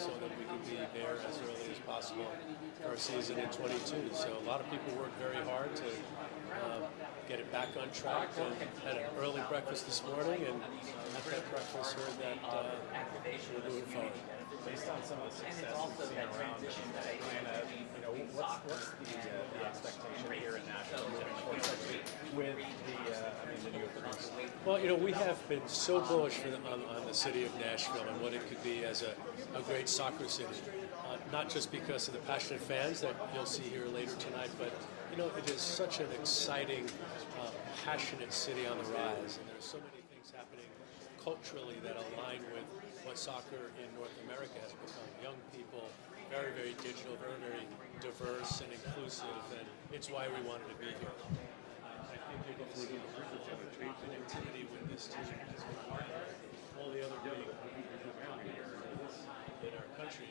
so that we can be there as early as possible for our season in 22. So a lot of people worked very hard to get it back on track. And had an early breakfast this morning, and at that breakfast heard that we're moving forward. Based on some of the success we've seen around Atlanta, what's the expectation here in Nashville moving forward, especially with the new approach? Well, we have been so bullish on the city of Nashville and what it could be as a great soccer city. Not just because of the passionate fans that you'll see here later tonight, but it is such an exciting, passionate city on the rise, and there's so many things happening culturally that align with what soccer in North America has become. Young people, very, very digital, very, very diverse and inclusive, and it's why we wanted to be here. I think you're going to see connectivity with this team as well. All the other big around here in our country.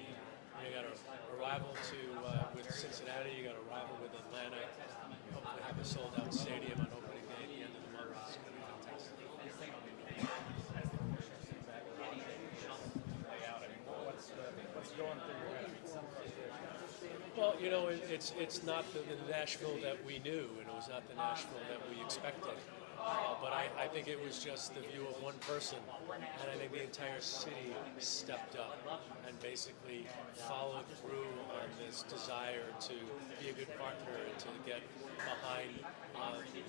You got a rival with Cincinnati, you got a rival with Atlanta. Hopefully have a sold-out stadium on opening day at the end of the month. It's going to be fantastic. What's going through your head? Well, it's not the Nashville that we knew, and it was not the Nashville that we expected. But I think it was just the view of one person, and I think the entire city stepped up and basically followed through on this desire to be a good partner and to get behind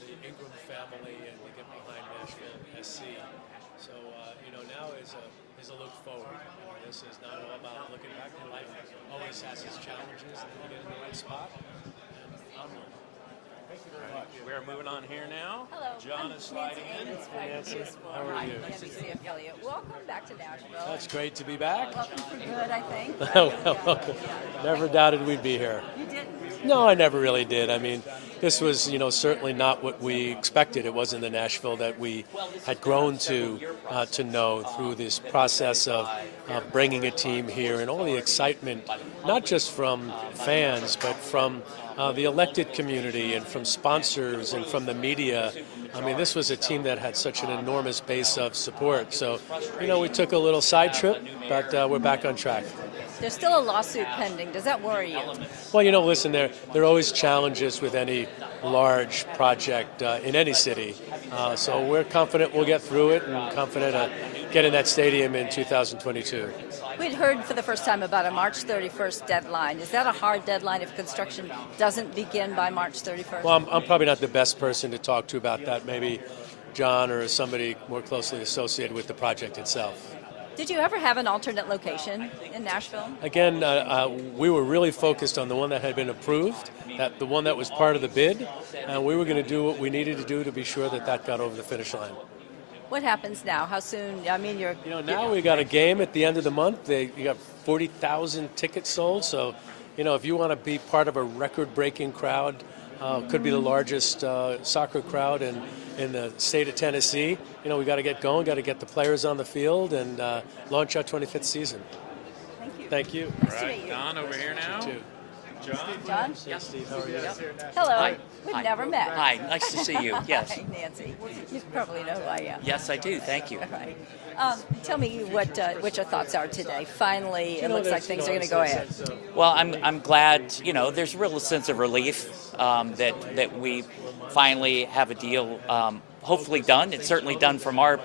the Ingram family and to get behind NashvilleSC. So now is a look forward. This is not all about looking back in life. Always has its challenges, and we get in the right spot. And onward. Thank you very much. We're moving on here now. Hello. John is sliding in. Nancy, how are you? Nancy Affiliate. Welcome back to Nashville. That's great to be back. Welcome for good, I think. Well, never doubted we'd be here. You didn't? No, I never really did. I mean, this was, certainly not what we expected. It wasn't the Nashville that we had grown to know through this process of bringing a team here and all the excitement, not just from fans, but from the elected community and from sponsors and from the media. I mean, this was a team that had such an enormous base of support. So, we took a little side trip, but we're back on track. There's still a lawsuit pending. Does that worry you? Well, listen, there are always challenges with any large project in any city. So we're confident we'll get through it and confident of getting that stadium in 2022. We'd heard for the first time about a March 31st deadline. Is that a hard deadline if construction doesn't begin by March 31st? Well, I'm probably not the best person to talk to about that. Maybe John or somebody more closely associated with the project itself. Did you ever have an alternate location in Nashville? Again, we were really focused on the one that had been approved, the one that was part of the bid, and we were going to do what we needed to do to be sure that got over the finish line. What happens now? How soon? I mean, now we got a game at the end of the month. You got 40,000 tickets sold, so if you want to be part of a record-breaking crowd, could be the largest soccer crowd in the state of Tennessee. We got to get going, got to get the players on the field, and launch our 25th season. Thank you. Thank you. Nice to meet you. Don over here now. You too. John? Yes, Steve, how are you? Hello. Hi. We've Hi. never met. Hi, nice to see you. Yes. Hi, Nancy. You probably know who I am. Yes, I do. Thank you. All right. Tell me what your thoughts are today. Finally, it looks like things are going to go ahead. Well, I'm glad. There's a real sense of relief that we finally have a deal. Hopefully done. It's certainly done from our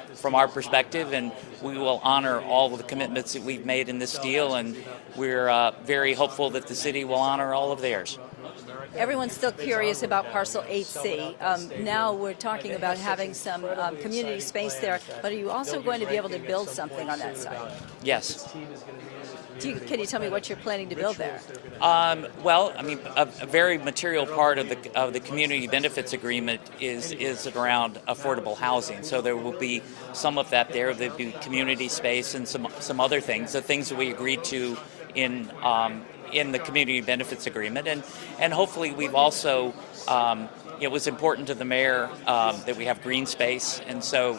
perspective, and we will honor all of the commitments that we've made in this deal, and we're very hopeful that the city will honor all of theirs. Everyone's still curious about Parcel 8C. Now we're talking about having some community space there, but are you also going to be able to build something on that site? Yes. Can you tell me what you're planning to build there? Well, I mean, a very material part of the community benefits agreement is around affordable housing. So there will be some of that there. There'll be community space and some other things, the things that we agreed to in the community benefits agreement, and hopefully we've also. It was important to the mayor that we have green space, and so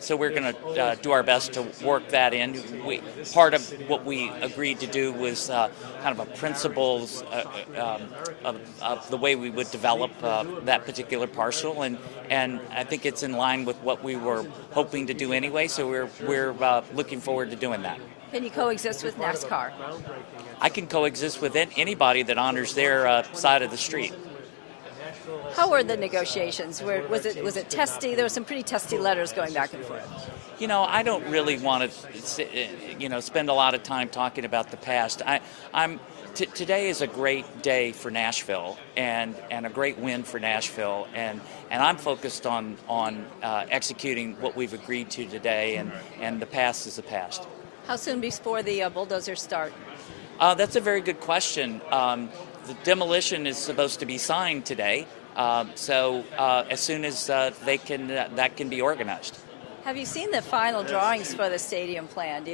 So we're going to do our best to work that in. Part of what we agreed to do was kind of a principles of the way we would develop that particular parcel, and I think it's in line with what we were hoping to do anyway. So we're looking forward to doing that. Can you coexist with NASCAR? I can coexist with anybody that honors their side of the street. How were the negotiations? Was it testy? There were some pretty testy letters going back and forth. You know, I don't really want to, spend a lot of time talking about the past. Today is a great day for Nashville and a great win for Nashville, and I'm focused on executing what we've agreed to today, and the past is the past. How soon before the bulldozers start? That's a very good question. The demolition is supposed to be signed today, so as soon as that can be organized. Have you seen the final drawings for the stadium plan?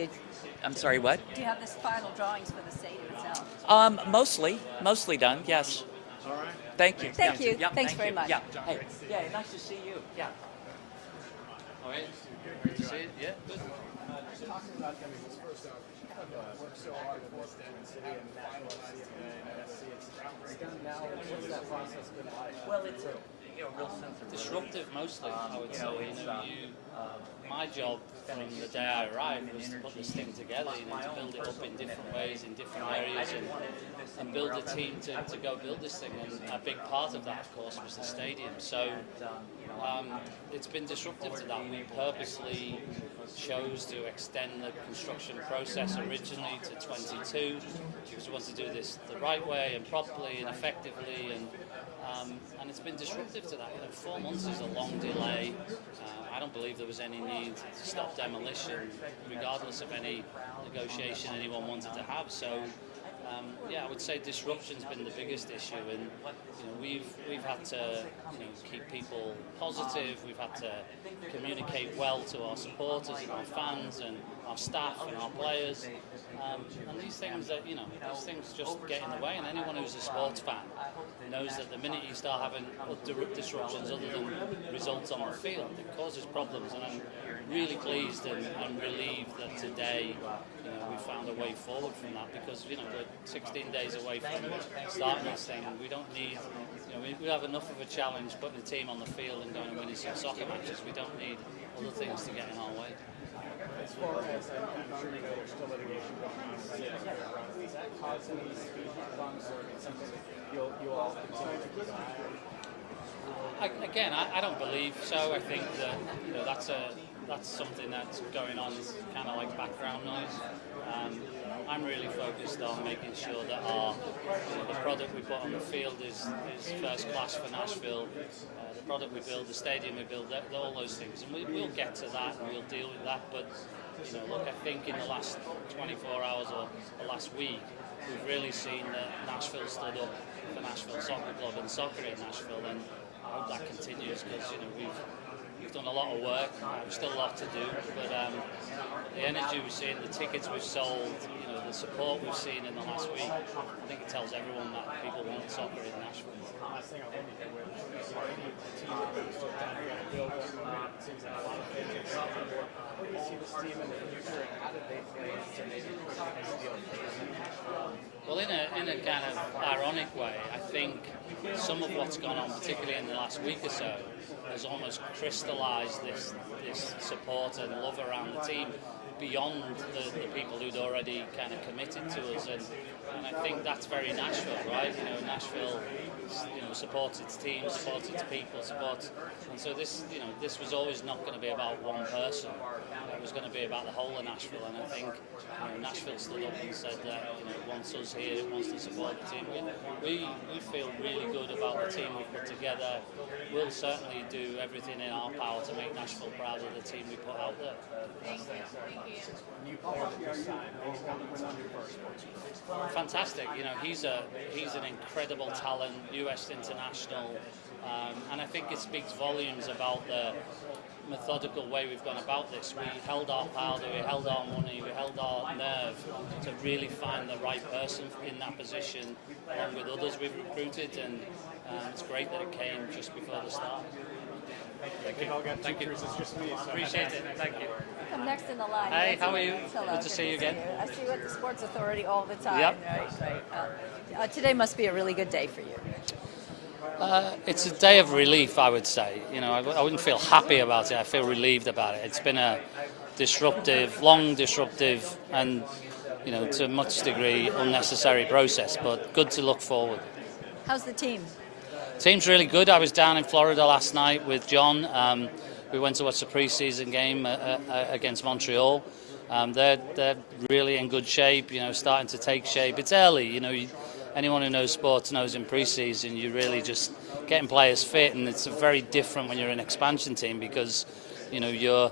I'm sorry, what? Do you have the final drawings for the stadium itself? Mostly done, yes. All right. Thank you. Thank you. Yeah, Thanks thank very you. much. Yeah. Hey, yeah, nice to see you. Yeah. All right. Great to see you. Yeah, good. Talking about this first out, worked so hard in this city and NashvilleSC and NSC. It's done now. What's that process been like? Well, it's a real sense of Disruptive mostly, I would say. My job from the day I arrived was to put this thing together, to build it up in different ways, in different areas, and build a team to go build this thing. And a big part of that, of course, was the stadium. So it's been disruptive to that. We purposely chose to extend the construction process originally to 22 because we wanted to do this the right way and properly and effectively, and it's been disruptive to that. 4 months is a long delay. I don't believe there was any need to stop demolition, regardless of any negotiation anyone wanted to have. So, I would say disruption's been the biggest issue, and we've had to keep people positive. We've had to communicate well to our supporters and our fans and our staff and our players. And these things these things just get in the way. And anyone who's a sports fan knows that the minute you start having disruptions other than results on the field, it causes problems. And I'm really pleased and relieved that today we found a way forward from that, because we're 16 days away from starting this thing, and we don't need. We have enough of a challenge putting the team on the field and going and winning some soccer matches. We don't need other things to get in our way. As far as I'm sure there's still litigation going on, is that causing any speed bumps, or is it something that you'll all continue to keep an eye on? Again, I don't believe so. I think that that's something that's going on, kind of like background noise. I'm really focused on making sure that the product we put on the field is first class for Nashville. The product we build, the stadium we build, all those things, and we'll get to that and we'll deal with that. But look, I think in the last 24 hours or the last week, we've really seen that Nashville stood up for Nashville Soccer Club and soccer in Nashville, and I hope that continues, because we've done a lot of work. There's still a lot to do, but the energy we've seen, the tickets we've sold, the support we've seen in the last week, I think it tells everyone that people want soccer in Nashville. Last thing I want to get with any team that goes to town, you're going to build this movement. It seems like a lot of fans are excited for it. Where do you see this team in the future, and how did they play to maybe push this deal? Well, in a kind of ironic way, I think some of what's gone on, particularly in the last week or so, has almost crystallised this support and love around the team beyond the people who'd already kind of committed to us, and I think that's very Nashville, right? Nashville, supports its team, supports its people, and so this was always not going to be about one person. It was going to be about the whole of Nashville, and I think Nashville stood up and said that it wants us here, it wants to support the team. We feel really good about the team we've put together. We'll certainly do everything in our power to make Nashville proud of the team we put out there. New player that just signed, any comments on your first sports? Fantastic. He's an incredible talent, US international, and I think it speaks volumes about the methodical way we've gone about this. We held our powder, we held our money, we held our nerve to really find the right person in that position, along with others we've recruited, and it's great that it came just before the start. They've all got teachers. It's just me. So. Appreciate it. Thank you. Come next in the line. Hey, Nancy how are you? Williams. Hello. Good to see you again. I see you at the Sports Authority all the time. Yep. Right. Today must be a really good day for you. It's a day of relief, I would say. You know, I wouldn't feel happy about it. I feel relieved about it. It's been a long disruptive, and to a much degree unnecessary process, but good to look forward. How's the team? Team's really good. I was down in Florida last night with John. We went to watch the preseason game against Montreal. They're really in good shape. Starting to take shape. It's early. Anyone who knows sports knows in preseason you're really just getting players fit, and it's very different when you're an expansion team because you're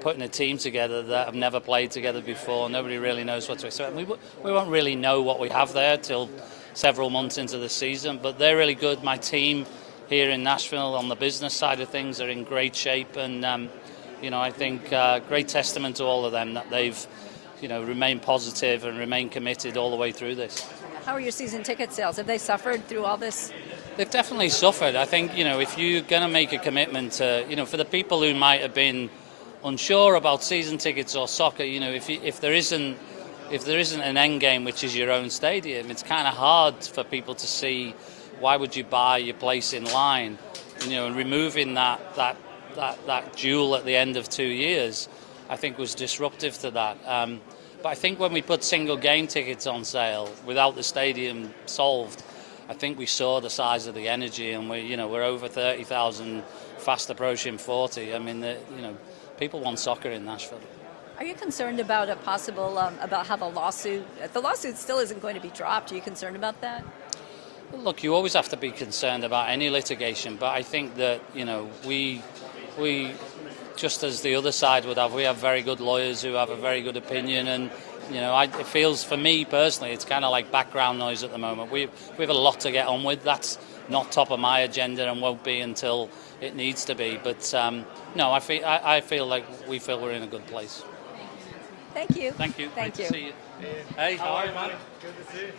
putting a team together that have never played together before. Nobody really knows what to expect. We won't really know what we have there till several months into the season, but they're really good. My team here in Nashville on the business side of things are in great shape, and I think great testament to all of them that they've remained positive and remained committed all the way through this. How are your season ticket sales? Have they suffered through all this? They've definitely suffered. I think if you're going to make a commitment to for the people who might have been unsure about season tickets or soccer, if there isn't an end game, which is your own stadium, it's kind of hard for people to see why would you buy your place in line, and removing that jewel at the end of 2 years, I think was disruptive to that. But I think when we put single game tickets on sale without the stadium solved, I think we saw the size of the energy, and we're over 30,000, fast approaching 40. I mean, people want soccer in Nashville. Are you concerned about a possible about how the lawsuit still isn't going to be dropped? Are you concerned about that? Look, you always have to be concerned about any litigation, but I think that we just as the other side would have, we have very good lawyers who have a very good opinion, and it feels, for me personally, it's kind of like background noise at the moment. We have a lot to get on with. That's not top of my agenda and won't be until it needs to be. But no, I feel like we're in a good place. Thank you. Thank you. Thank Great you. to see you. Hey, how are you, man? Good to see you.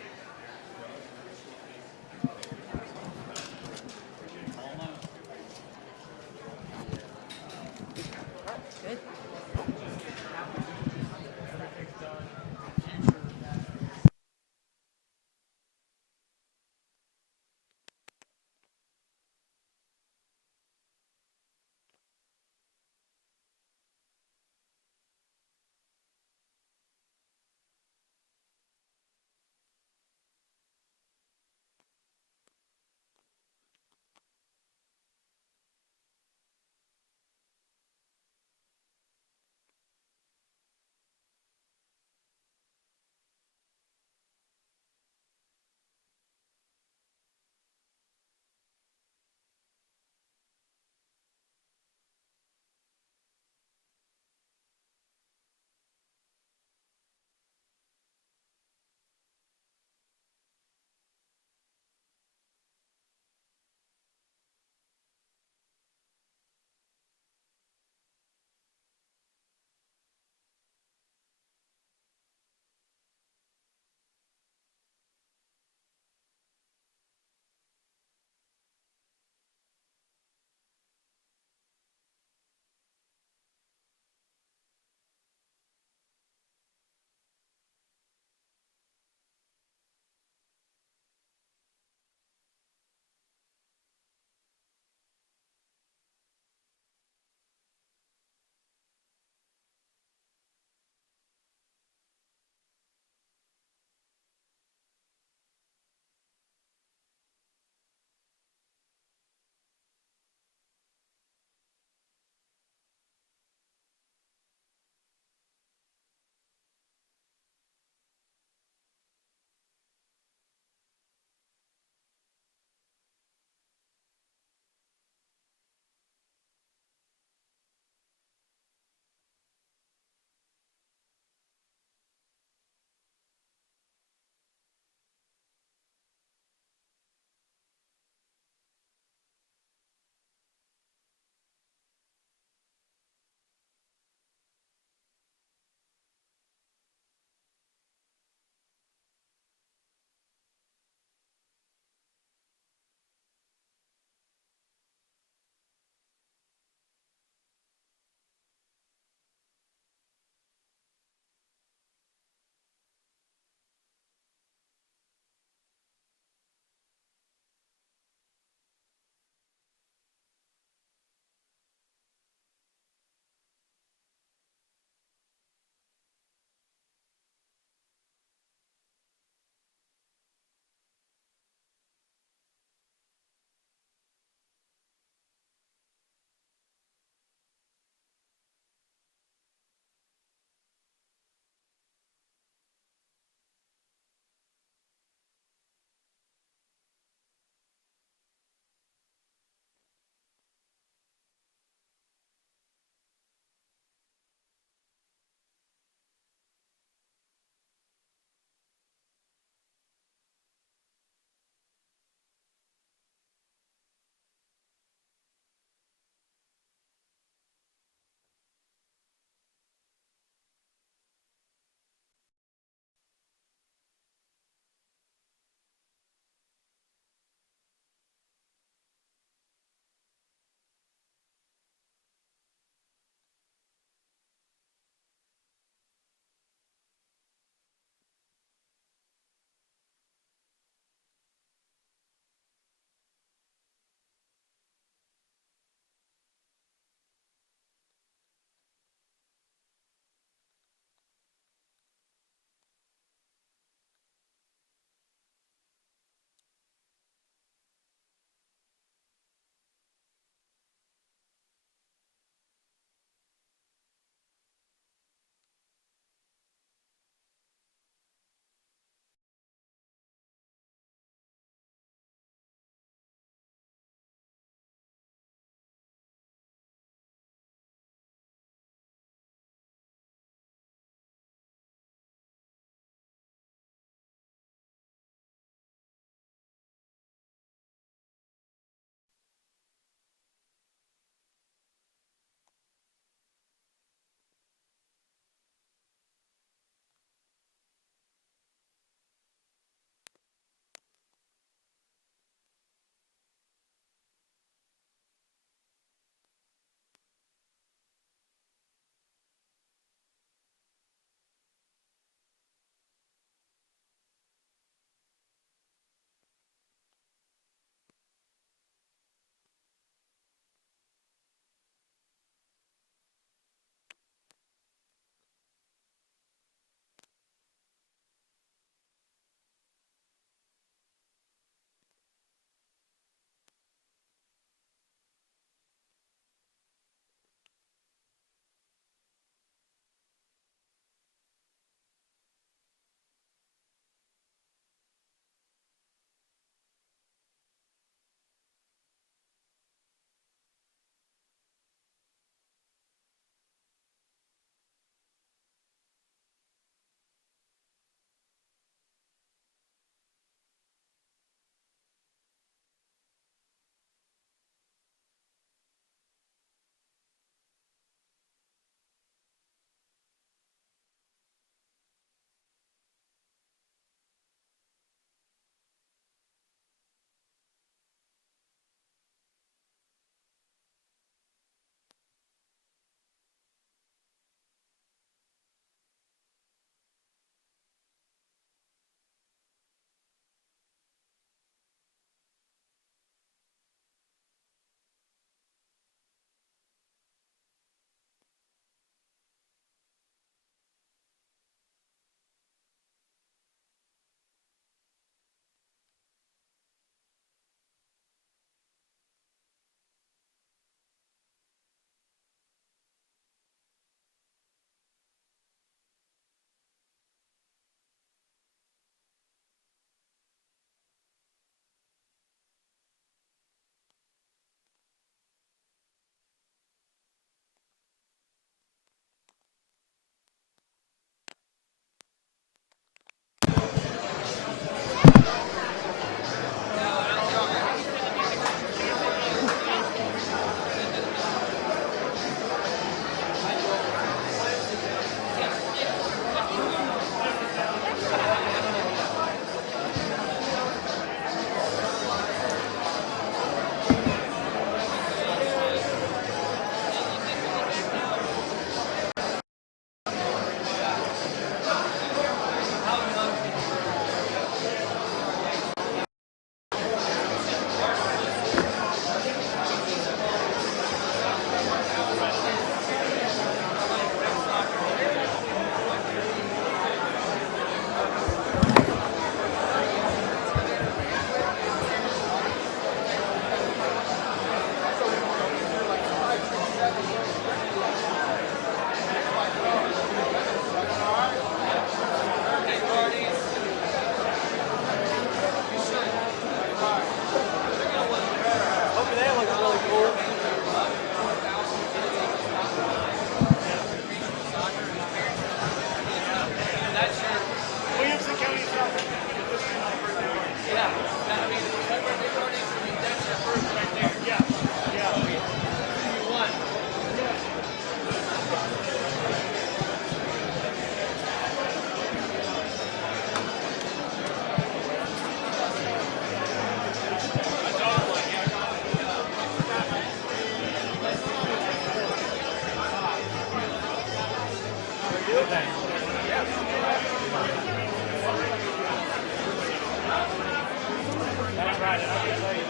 That's right. And I can tell you, this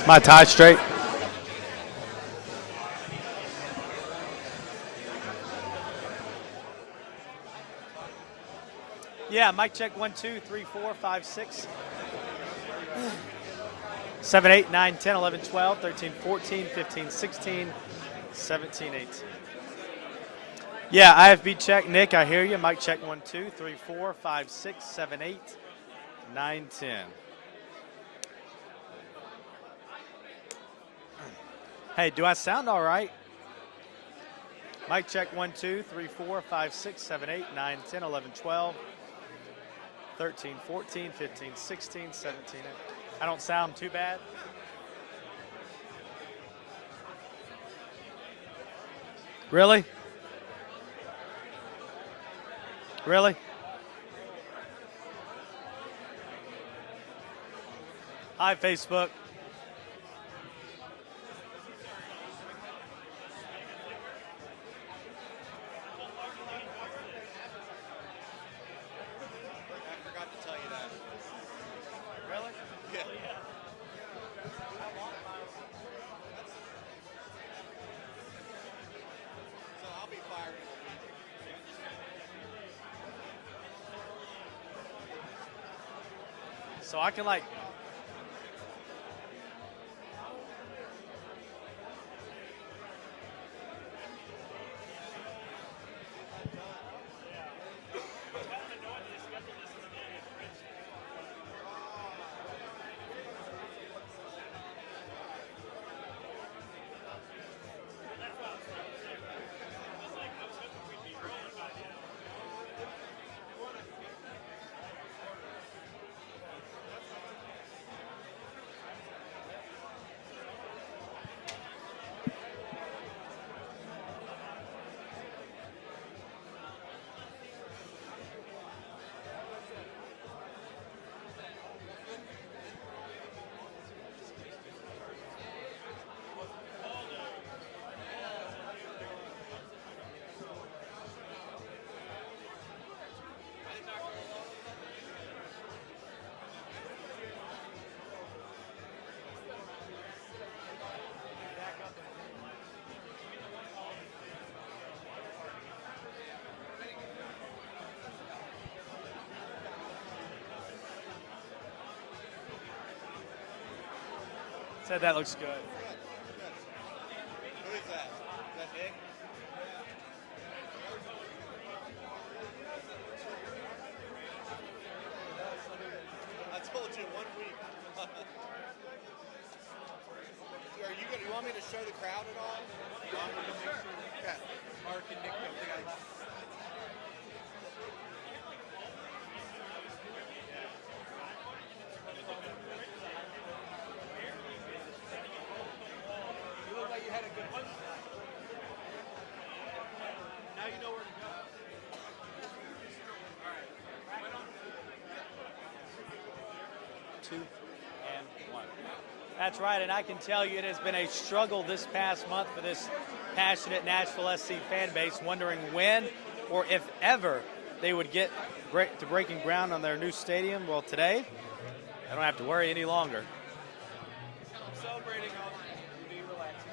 is my tie straight. Yeah, mic check 1, 2, 3, 4, 5, 6, 7, 8, 9, 10, 11, 12, 13, 14, 15, 16, 17, 18. Yeah, IFB check. Nick, I hear you. Mic check 1, 2, 3, 4, 5, 6, 7, 8, 9, 10. Hey, do I sound all right? Mic check 1, 2, 3, 4, 5, 6, 7, 8, 9, 10, 11, 12, 13, 14, 15, 16, 17. I don't sound too bad. Really? Really? Hi, Facebook. So I can like. Said that looks good. Who is that? Is that Nick? I told you 1 week. You want me to show the crowd at all? Okay. Mark and Nick don't think I. That's right, and I can tell you it has been a struggle this past month for this passionate NashvilleSC fan base, wondering when or if ever they would get to breaking ground on their new stadium. Well, today, I don't have to worry any longer. Celebrating all be relaxing.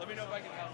Let me know if I can help.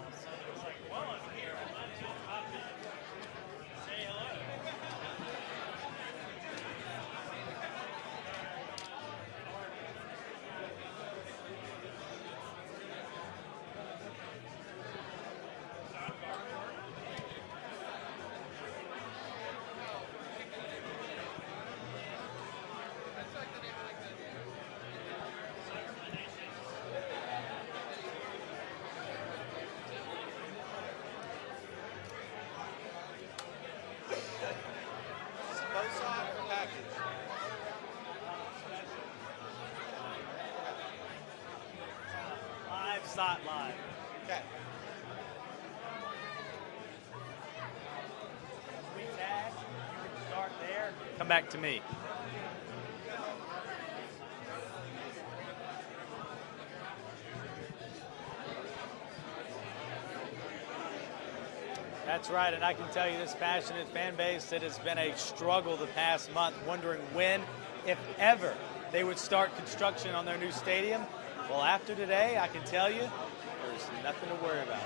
sideline. Okay. We tag, you can start there. Come back to me. That's right, and I can tell you this passionate fan base, it has been a struggle the past month, wondering when, if ever, they would start construction on their new stadium. Well, after today, I can tell you, there's nothing to worry about.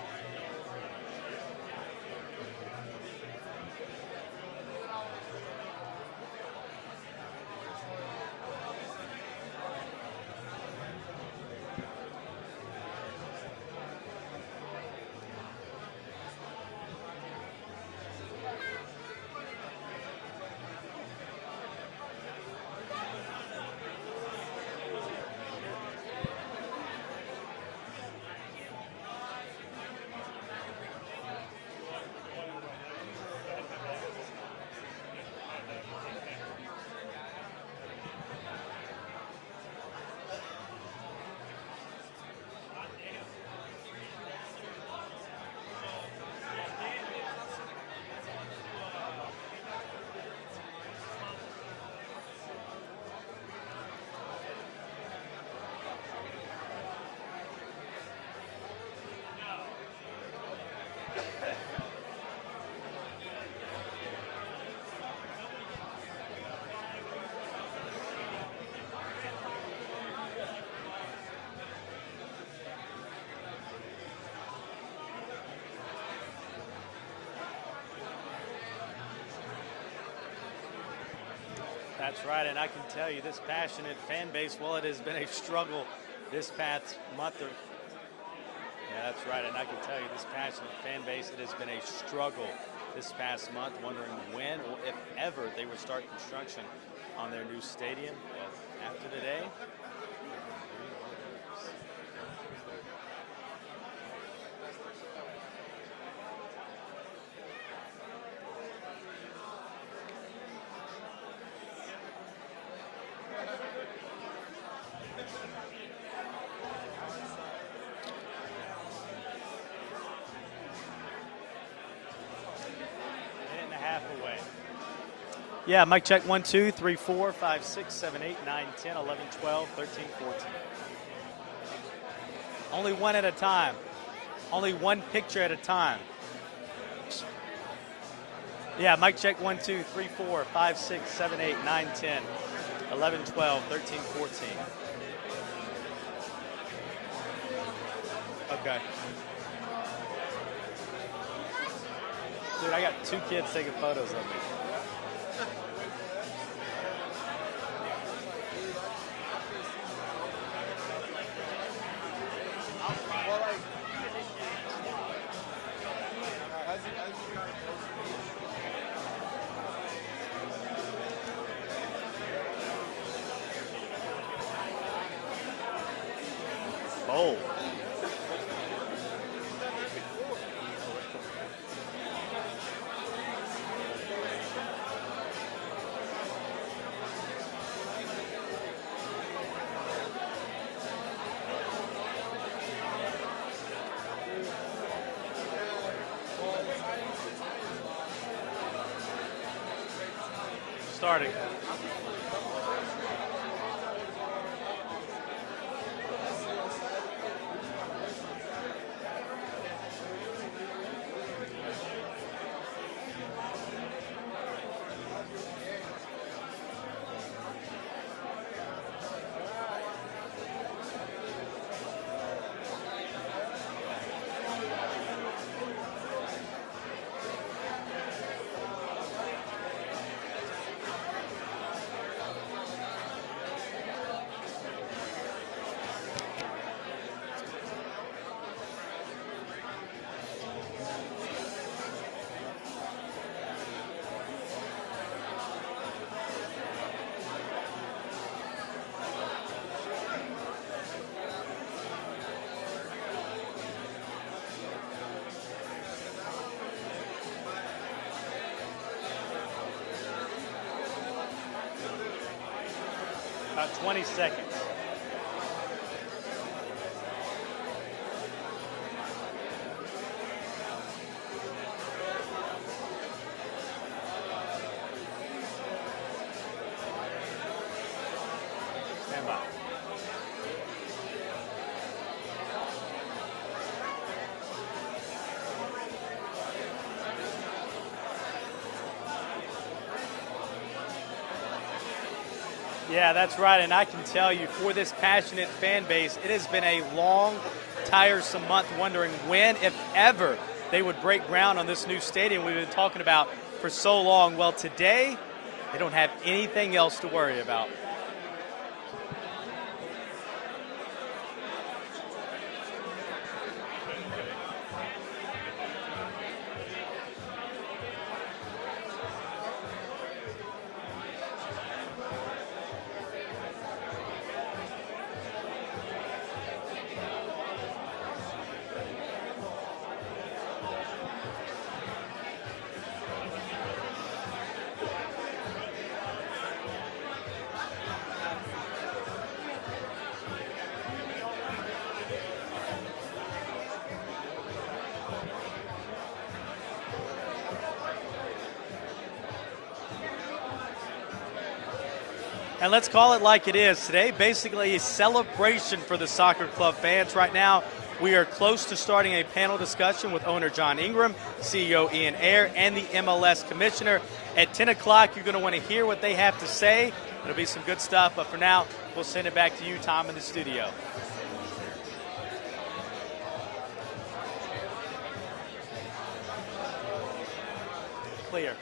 That's right, and I can tell you this passionate fan base, well, it has been a struggle this past month. Yeah, that's right, and I can tell you this passionate fan base, it has been a struggle this past month, wondering when or if ever they would start construction on their new stadium. Well, after today, yeah, mic check 1, 2, 3, 4, 5, 6, 7, 8, 9, 10, 11, 12, 13, 14. Only one at a time. Only one picture at a time. Yeah, mic check 1, 2, 3, 4, 5, 6, 7, 8, 9, 10, 11, 12, 13, 14. Okay. Dude, I got 2 kids taking photos of me. Oh. Starting. About 20 seconds. Yeah, that's right. And I can tell you, for this passionate fan base, it has been a long, tiresome month wondering when, if ever, they would break ground on this new stadium we've been talking about for so long. Well, today, they don't have anything else to worry about. And let's call it like it is today, basically a celebration for the soccer club fans. Right now, we are close to starting a panel discussion with owner John Ingram, CEO Ayre, and the MLS commissioner. At 10 o'clock, you're going to want to hear what they have to say. It'll be some good stuff, but for now, we'll send it back to you, Tom, in the studio. Clear.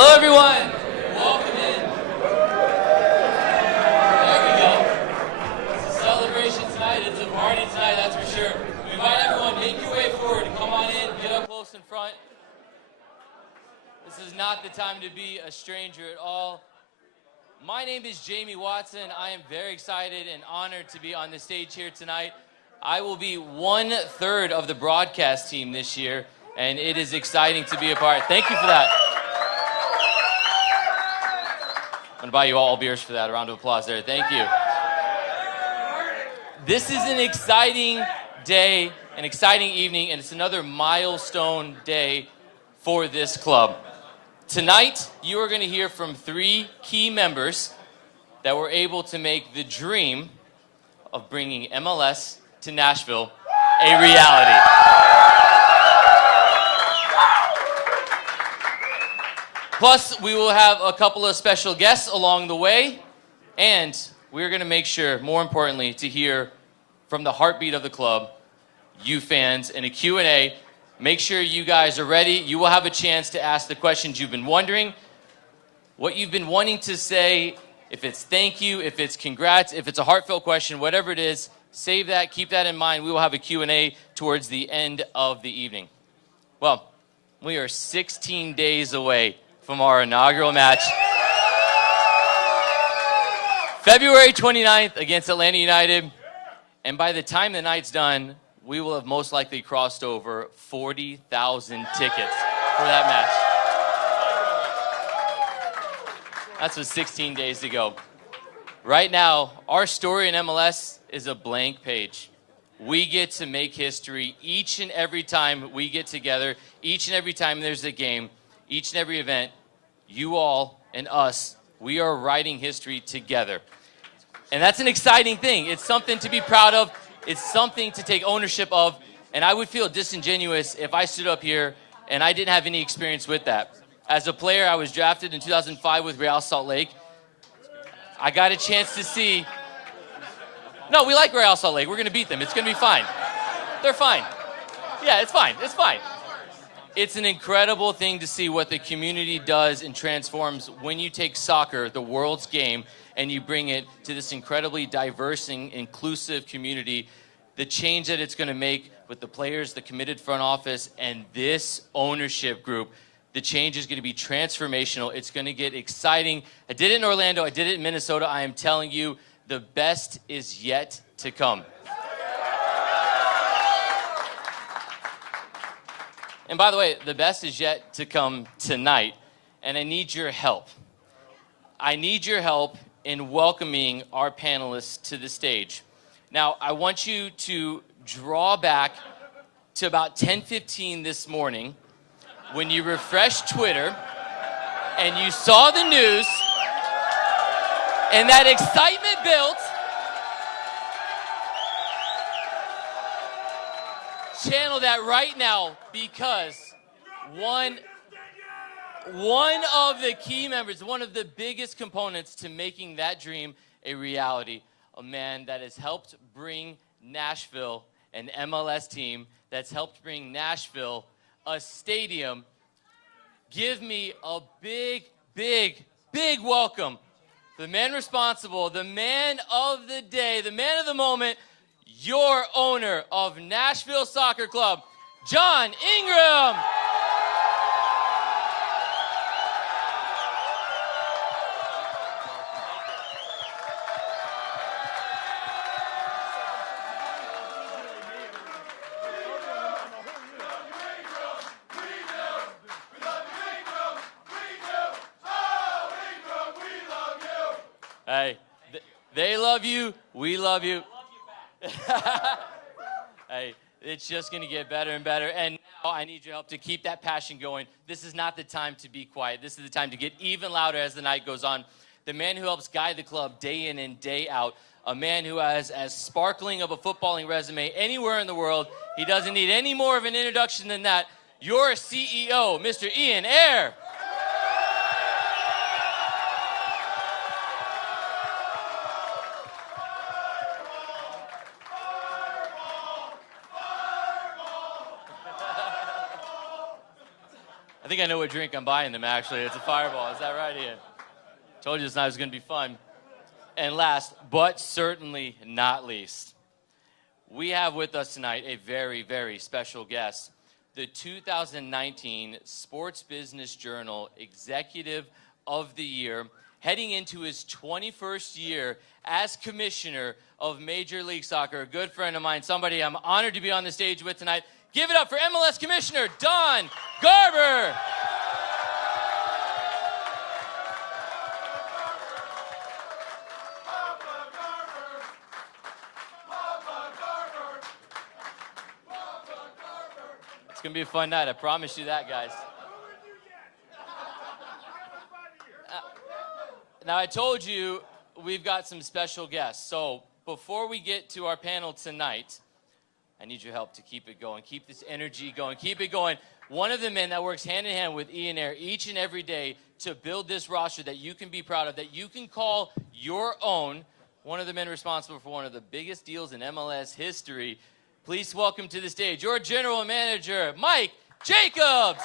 Hello, everyone. Welcome in. There we go. It's a celebration tonight. It's a party tonight, that's for sure. We invite everyone, make your way forward. Come on in, get up close in front. This is not the time to be a stranger at all. My name is Jamie Watson. I am very excited and honored to be on the stage here tonight. I will be 1/3 of the broadcast team this year, and it is exciting to be a part. Thank you for that. I'm going to buy you all beers for that. A round of applause there. Thank you. This is an exciting day, an exciting evening, and it's another milestone day for this club. Tonight, you are going to hear from 3 key members that were able to make the dream of bringing MLS to Nashville a reality. Plus, we will have a couple of special guests along the way, and we're going to make sure, more importantly, to hear from the heartbeat of the club, you fans, in a Q&A. Make sure you guys are ready. You will have a chance to ask the questions you've been wondering, what you've been wanting to say, if it's thank you, if it's congrats, if it's a heartfelt question, whatever it is, save that, keep that in mind. We will have a Q&A towards the end of the evening. Well, we are 16 days away from our inaugural match. February 29th against Atlanta United. And by the time the night's done, we will have most likely crossed over 40,000 tickets for that match. That's with 16 days to go. Right now, our story in MLS is a blank page. We get to make history each and every time we get together, each and every time there's a game, each and every event. You all and us, we are writing history together. And that's an exciting thing. It's something to be proud of. It's something to take ownership of. And I would feel disingenuous if I stood up here and I didn't have any experience with that. As a player, I was drafted in 2005 with Real Salt Lake. I got a chance to see. No, we like Real Salt Lake. We're going to beat them. It's going to be fine. They're fine. Yeah, it's fine. It's fine. It's an incredible thing to see what the community does and transforms when you take soccer, the world's game, and you bring it to this incredibly diverse and inclusive community. The change that it's going to make with the players, the committed front office, and this ownership group, the change is going to be transformational. It's going to get exciting. I did it in Orlando. I did it in Minnesota. I am telling you, the best is yet to come. And by the way, the best is yet to come tonight, and I need your help. I need your help in welcoming our panelists to the stage. Now, I want you to draw back to about 10:15 this morning when you refreshed Twitter and you saw the news and that excitement built. Channel that right now, because one of the key members, one of the biggest components to making that dream a reality, a man that has helped bring Nashville an MLS team, that's helped bring Nashville a stadium. Give me a big, big, big welcome. The man responsible, the man of the day, the man of the moment, your owner of Nashville Soccer Club, John Ingram. Hey, they love you, we love you. Hey, it's just going to get better and better. And now I need your help to keep that passion going. This is not the time to be quiet. This is the time to get even louder as the night goes on. The man who helps guide the club day in and day out. A man who has as sparkling of a footballing resume anywhere in the world. He doesn't need any more of an introduction than that. Your CEO, Mr. Ian Ayre. I think I know what drink I'm buying them, actually. It's a Fireball. Is that right, Ian? Told you this night was going to be fun. And last, but certainly not least, we have with us tonight a very, very special guest, the 2019 Sports Business Journal Executive of the Year, heading into his 21st year as commissioner of Major League Soccer. A good friend of mine, somebody I'm honored to be on the stage with tonight. Give it up for MLS Commissioner Don Garber. It's going to be a fun night. I promise you that, guys. Now, I told you we've got some special guests. So before we get to our panel tonight, I need your help to keep it going. Keep this energy going. Keep it going. One of the men that works hand in hand with Ian Ayre each and every day to build this roster that you can be proud of, that you can call your own. One of the men responsible for one of the biggest deals in MLS history. Please welcome to the stage your general manager, Mike Jacobs.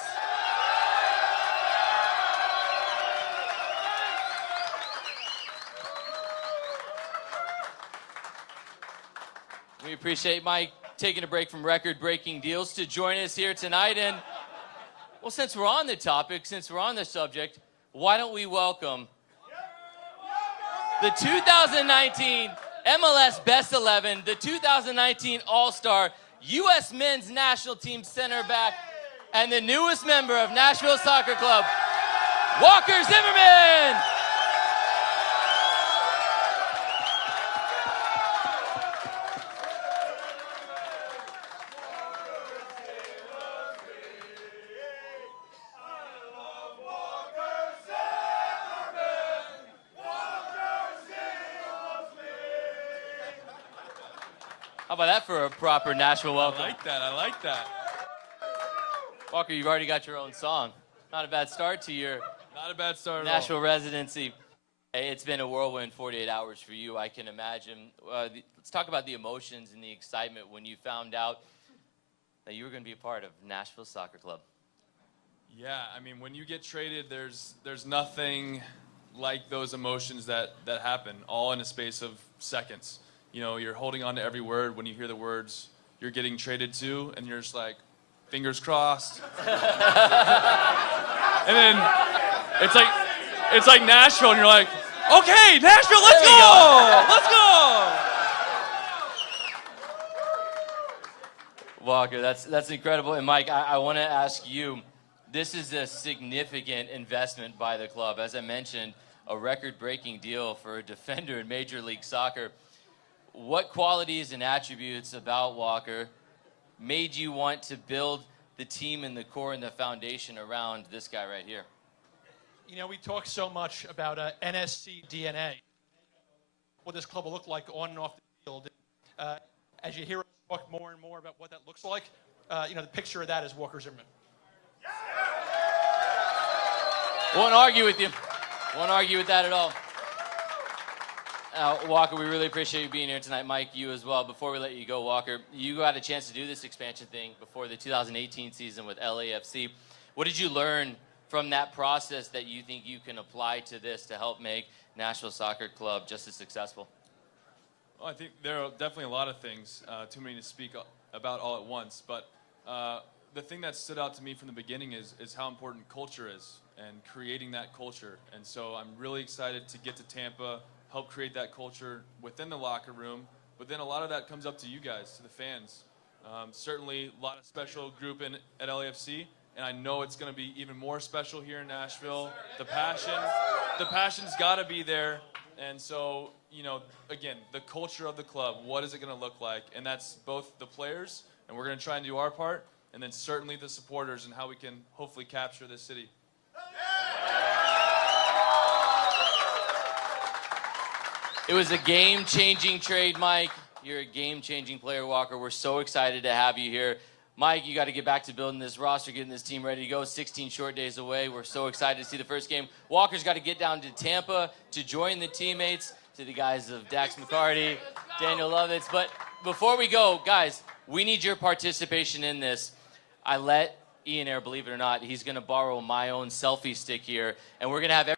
We appreciate Mike taking a break from record-breaking deals to join us here tonight. And, well, since we're on the topic, since we're on the subject, why don't we welcome the 2019 MLS Best 11, the 2019 All-Star, U.S. Men's National Team center back, and the newest member of Nashville Soccer Club, Walker Zimmerman. How about that for a proper Nashville welcome? I like that. Walker, you've already got your own song. Not a bad start to your Nashville residency. Hey, it's been a whirlwind 48 hours for you, I can imagine. Let's talk about the emotions and the excitement when you found out that you were going to be a part of Nashville Soccer Club. Yeah, I mean, when you get traded, there's nothing like those emotions that happen, all in a space of seconds. You know, you're holding on to every word when you hear the words you're getting traded to, and you're just like, fingers crossed. And then it's like Nashville, and you're like, okay, Nashville, let's go! Let's go! Walker, that's incredible. And Mike, I want to ask you, this is a significant investment by the club. As I mentioned, a record-breaking deal for a defender in Major League Soccer. What qualities and attributes about Walker made you want to build the team and the core and the foundation around this guy right here? You know, we talk so much about NSC DNA, what this club will look like on and off the field. As you hear us talk more and more about what that looks like, you know, the picture of that is Walker Zimmerman. Won't argue with you. Won't argue with that at all. Walker, we really appreciate you being here tonight. Mike, you as well. Before we let you go, Walker, you got a chance to do this expansion thing before the 2018 season with LAFC. What did you learn from that process that you think you can apply to this to help make Nashville Soccer Club just as successful? Well, I think there are definitely a lot of things, too many to speak about all at once. But the thing that stood out to me from the beginning is how important culture is and creating that culture. And so I'm really excited to get to Tampa, help create that culture within the locker room, but then a lot of that comes up to you guys, to the fans. Certainly a lot of special group at LAFC, and I know it's going to be even more special here in Nashville. The passion's got to be there, and so, you know, again, the culture of the club, what is it going to look like? And that's both the players, and we're going to try and do our part, and then certainly the supporters and how we can hopefully capture this city. It was a game-changing trade, Mike. You're a game-changing player, Walker. We're so excited to have you here. Mike, you got to get back to building this roster, getting this team ready to go. 16 short days away. We're so excited to see the first game. Walker's got to get down to Tampa to join the teammates, to the guys of Dax McCarty, Daniel Lovitz. But before we go, guys, we need your participation in this. I let Ian Ayre, believe it or not, he's going to borrow my own selfie stick here, and we're going to have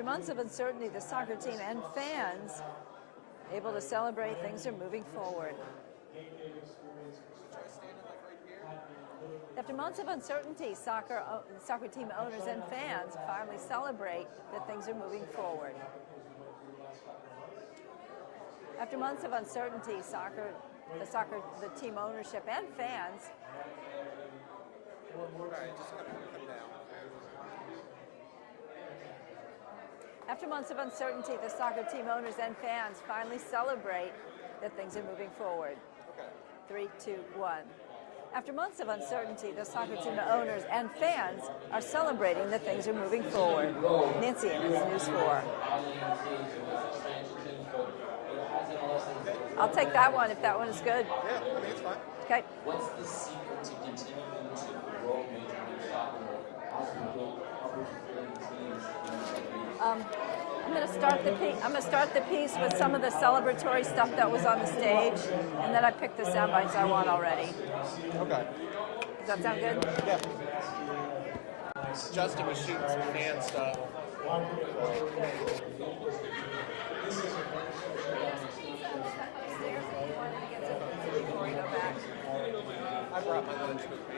After months of uncertainty, the soccer team and fans able to celebrate. Things are moving forward. After months of uncertainty, soccer team owners and fans finally celebrate that things are moving forward. After months of uncertainty, the team ownership and fans. After months of uncertainty, the soccer team owners and fans finally celebrate that things are moving forward. 3, 2, 1. After months of uncertainty, the soccer team owners and fans are celebrating that things are moving forward. Nancy Ingram, News 4. I'll take that one if that one is good. Yeah, I mean, it's fine. Okay. What's the secret to continuing to grow Major League Soccer as we build upper teams I'm going to start the piece with some of the celebratory stuff that was on the stage, and then I picked the sound bites I want already. Okay. Does that sound good? Yeah. Justin was shooting some fan stuff. I brought my lunch with me.